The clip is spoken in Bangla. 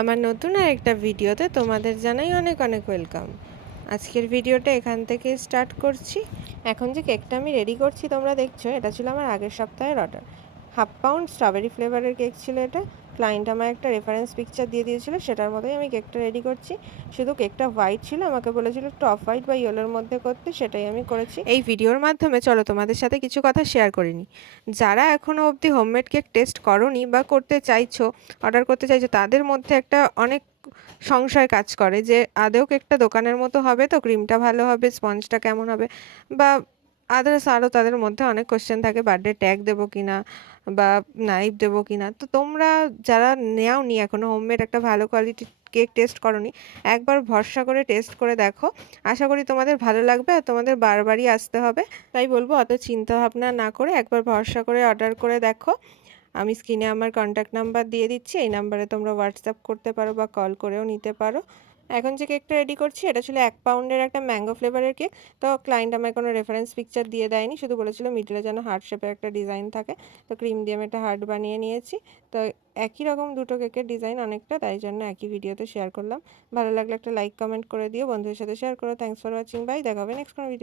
আমার নতুন আরেকটা ভিডিওতে তোমাদের জানাই অনেক অনেক ওয়েলকাম। আজকের ভিডিওটা এখান থেকে স্টার্ট করছি। এখন যে কেকটা আমি রেডি করছি তোমরা দেখছো, এটা ছিল আমার আগের সপ্তাহের অর্ডার। 1/2 পাউন্ড স্ট্রবেরি ফ্লেভারের কেক ছিল এটা। ক্লায়েন্ট আমায় একটা রেফারেন্স পিকচার দিয়ে দিয়েছিল, সেটার মতোই আমি কেকটা রেডি করছি। শুধু কেকটা হোয়াইট ছিল, আমাকে বলেছিল একটু অফ হোয়াইট বা ইয়েলোর মধ্যে করতে, সেটাই আমি করেছি। এই ভিডিওর মাধ্যমে চলো তোমাদের সাথে কিছু কথা শেয়ার করে নিই। যারা এখনও অবধি হোমমেড কেক টেস্ট করোনি বা করতে চাইছো, অর্ডার করতে চাইছো, তাদের মধ্যে একটা অনেক সংশয় কাজ করে যে আদৌ কেকটা দোকানের মতো হবে তো, ক্রিমটা ভালো হবে, স্পঞ্জটা কেমন হবে, বা আদার্স আরও তাদের মধ্যে অনেক কোশ্চেন থাকে, বার্থডে ট্যাগ দেবো কিনা বা নাইফ দেবো কিনা। তো তোমরা যারা নেওনি এখনো, হোমমেড একটা ভালো কোয়ালিটির কেক টেস্ট করনি, একবার ভরসা করে টেস্ট করে দেখো। আশা করি তোমাদের ভালো লাগবে আর তোমাদের বারবারই আসতে হবে। তাই বলবো, অত চিন্তা ভাবনা না করে একবার ভরসা করে অর্ডার করে দেখো। আমি স্ক্রিনে আমার কন্ট্যাক্ট নাম্বার দিয়ে দিচ্ছি, এই নাম্বারে তোমরা হোয়াটসঅ্যাপ করতে পারো বা কল করেও নিতে পারো। এখন যে কেকটা রেডি করছি, এটা ছিল 1 পাউন্ডের একটা ম্যাঙ্গো ফ্লেভারের কেক। তো ক্লায়েন্ট আমায় কোনো রেফারেন্স পিকচার দিয়ে দেয়নি, শুধু বলেছিল মিডলে যেন হার্ট শেপের একটা ডিজাইন থাকে। তো ক্রিম দিয়ে আমি একটা হার্ট বানিয়ে নিয়েছি। তো একই রকম দুটো কেকের ডিজাইন অনেকটা, তাই জন্য একই ভিডিওতে শেয়ার করলাম। ভালো লাগলে একটা লাইক কমেন্ট করে দিও, বন্ধুদের সাথে শেয়ার করো। Thanks for watching, bye. দেখা হবে নেক্সট কোনো ভিডিও।